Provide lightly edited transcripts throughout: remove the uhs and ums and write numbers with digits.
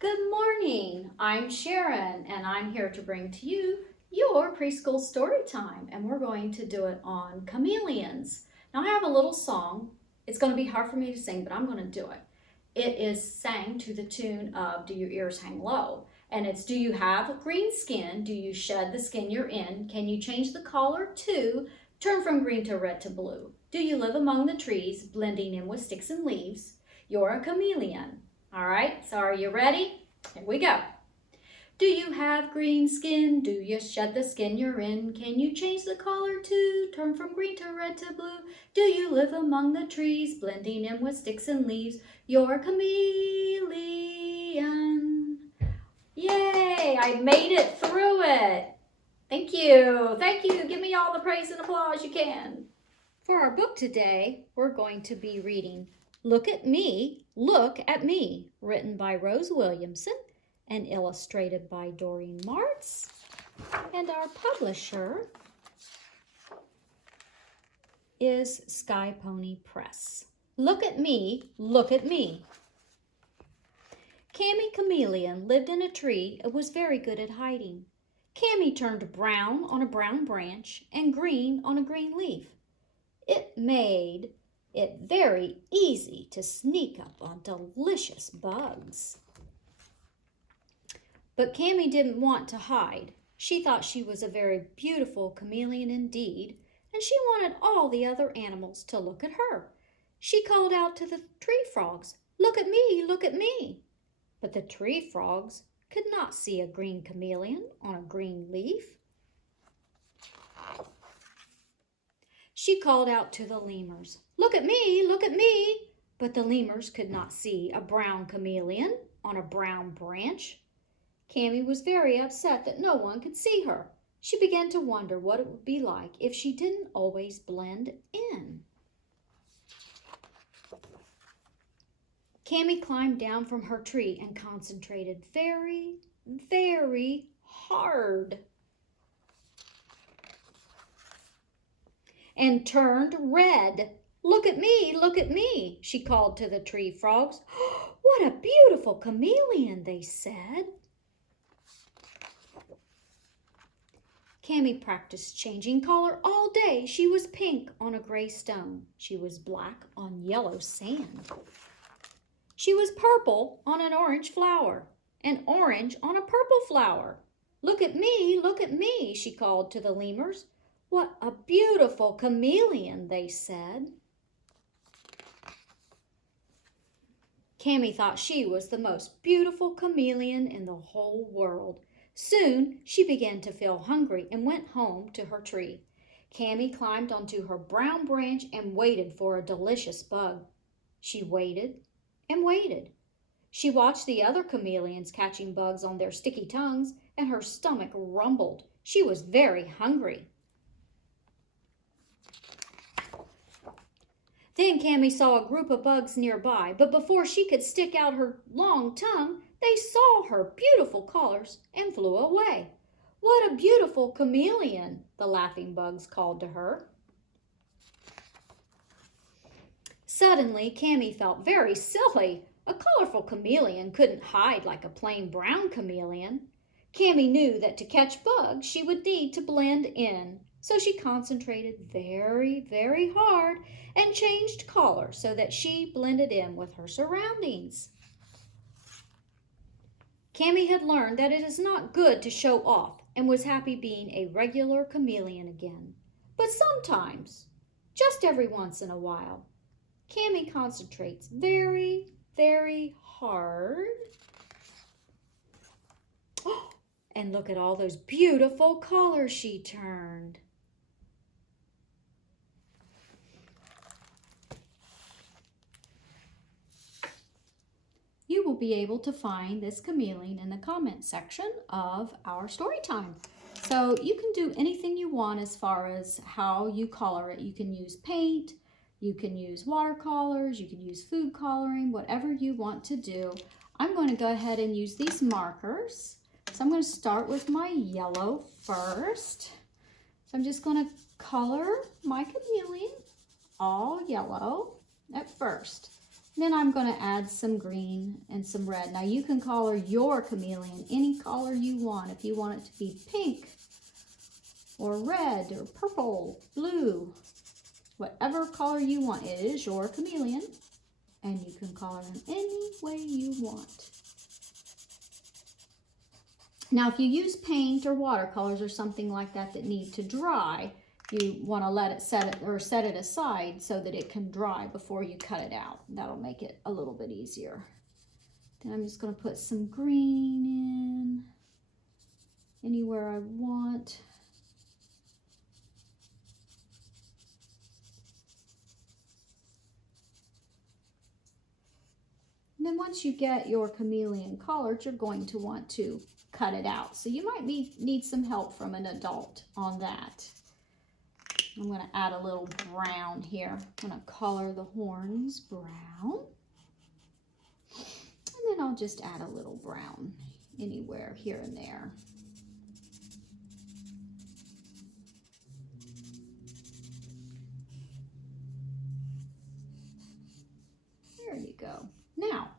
Good morning, I'm Sharon and I'm here to bring to you your preschool story time, and we're going to do it on chameleons. Now I have a little song. It's going to be hard for me to sing, but I'm going to do it. It is sang to the tune of Do Your Ears Hang Low? And it's do you have green skin? Do you shed the skin you're in? Can you change the color too? Turn from green to red to blue. Do you live among the trees, blending in with sticks and leaves? You're a chameleon. All right, so are you ready? Here we go. Do you have green skin? Do you shed the skin you're in? Can you change the color too? Turn from green to red to blue? Do you live among the trees, blending in with sticks and leaves? You're a chameleon. Yay, I made it through it. Thank you. Thank you. Give me all the praise and applause you can. For our book today, we're going to be reading Look at Me, written by Rose Williamson and illustrated by Doreen Marts. And our publisher is Sky Pony Press. Look at me, look at me. Cammy Chameleon lived in a tree and was very good at hiding. Cammy turned brown on a brown branch and green on a green leaf. It made it very easy to sneak up on delicious bugs. But Cammy didn't want to hide. She thought she was a very beautiful chameleon indeed, and she wanted all the other animals to look at her. She called out to the tree frogs, "Look at me, look at me." But the tree frogs could not see a green chameleon on a green leaf. She called out to the lemurs, "Look at me, look at me." But the lemurs could not see a brown chameleon on a brown branch. Cammy was very upset that no one could see her. She began to wonder what it would be like if she didn't always blend in. Cammy climbed down from her tree and concentrated very, very hard. And turned red. "Look at me," she called to the tree frogs. "What a beautiful chameleon," they said. Cammy practiced changing color all day. She was pink on a gray stone. She was black on yellow sand. She was purple on an orange flower, and orange on a purple flower. Look at me," she called to the lemurs. "What a beautiful chameleon," they said. Cammy thought she was the most beautiful chameleon in the whole world. Soon she began to feel hungry and went home to her tree. Cammy climbed onto her brown branch and waited for a delicious bug. She waited and waited. She watched the other chameleons catching bugs on their sticky tongues, and her stomach rumbled. She was very hungry. Then Cammy saw a group of bugs nearby, but before she could stick out her long tongue, they saw her beautiful colors and flew away. "What a beautiful chameleon," the laughing bugs called to her. Suddenly, Cammy felt very silly. A colorful chameleon couldn't hide like a plain brown chameleon. Cammy knew that to catch bugs, she would need to blend in. So she concentrated very, very hard and changed color so that she blended in with her surroundings. Cammy had learned that it is not good to show off and was happy being a regular chameleon again. But sometimes, just every once in a while, Cammy concentrates very, very hard. And look at all those beautiful colors she turned. You will be able to find this chameleon in the comment section of our story time. So you can do anything you want as far as how you color it. You can use paint, you can use watercolors, you can use food coloring, whatever you want to do. I'm going to go ahead and use these markers. So I'm going to start with my yellow first. So I'm just going to color my chameleon all yellow at first. Then I'm going to add some green and some red. Now you can color your chameleon any color you want. If you want it to be pink or red or purple, blue, whatever color you want. It is your chameleon and you can color him any way you want. Now if you use paint or watercolors or something like that that need to dry, you want to let it set it aside so that it can dry before you cut it out. That'll make it a little bit easier. Then I'm just going to put some green in anywhere I want. And then once you get your chameleon colored, you're going to want to cut it out. So you might need some help from an adult on that. I'm going to add a little brown here. I'm going to color the horns brown. And then I'll just add a little brown anywhere here and there. There you go. Now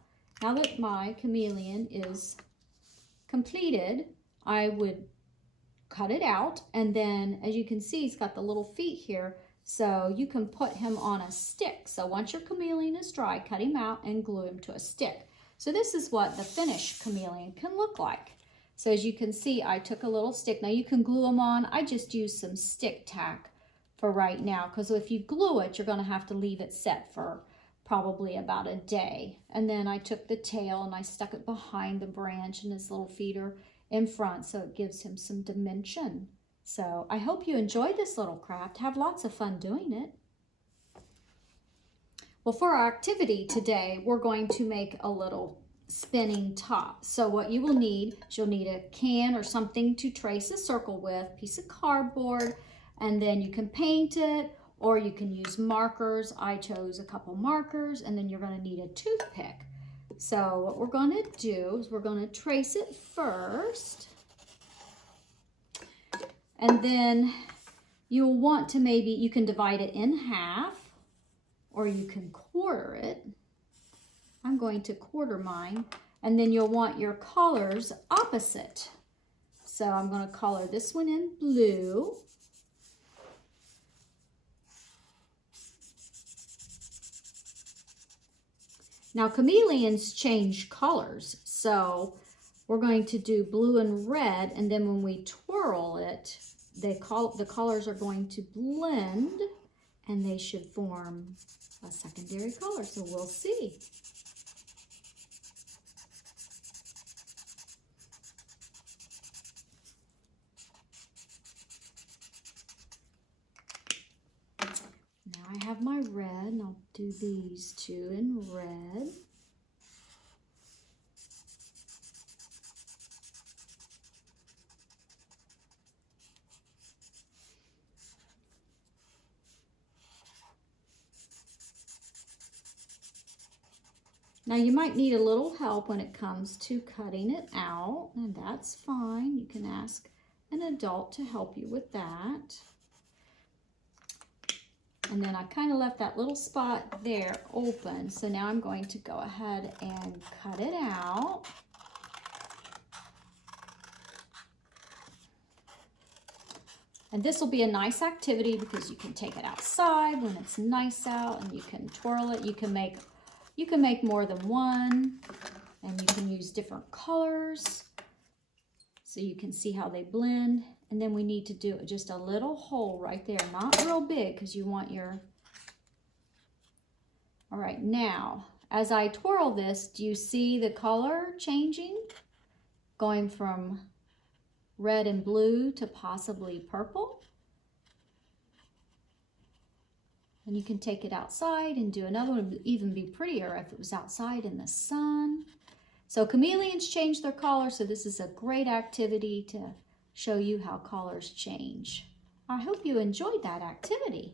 that my chameleon is completed, I would cut it out, and then as you can see, he's got the little feet here, so you can put him on a stick. So once your chameleon is dry, cut him out and glue him to a stick. So this is what the finished chameleon can look like. So as you can see, I took a little stick. Now you can glue them on. I just used some stick tack for right now, because if you glue it, you're going to have to leave it set for probably about a day. And then I took the tail and I stuck it behind the branch, and his little feet are in front, so it gives him some dimension. So I hope you enjoyed this little craft. Have lots of fun doing it. Well, for our activity today, we're going to make a little spinning top. So what you will need is you'll need a can or something to trace a circle with, piece of cardboard, and then you can paint it, or you can use markers. I chose a couple markers, and then you're going to need a toothpick. So what we're going to do is we're going to trace it first. And then you'll want to you can divide it in half, or you can quarter it. I'm going to quarter mine. And then you'll want your colors opposite. So I'm going to color this one in blue. Now chameleons change colors, so we're going to do blue and red, and then when we twirl it, the colors are going to blend, and they should form a secondary color, so we'll see. Now I have my red, and I'll do these two in red. Now you might need a little help when it comes to cutting it out, and that's fine. You can ask an adult to help you with that. And then I kind of left that little spot there open, so now I'm going to go ahead and cut it out. And this will be a nice activity because you can take it outside when it's nice out, and you can twirl it. You can make more than one, and you can use different colors so you can see how they blend. And then we need to do just a little hole right there, not real big, because you want your... All right, now, as I twirl this, do you see the color changing? Going from red and blue to possibly purple. And you can take it outside and do another one. It would even be prettier if it was outside in the sun. So chameleons change their color, so this is a great activity to show you how colors change. I hope you enjoyed that activity.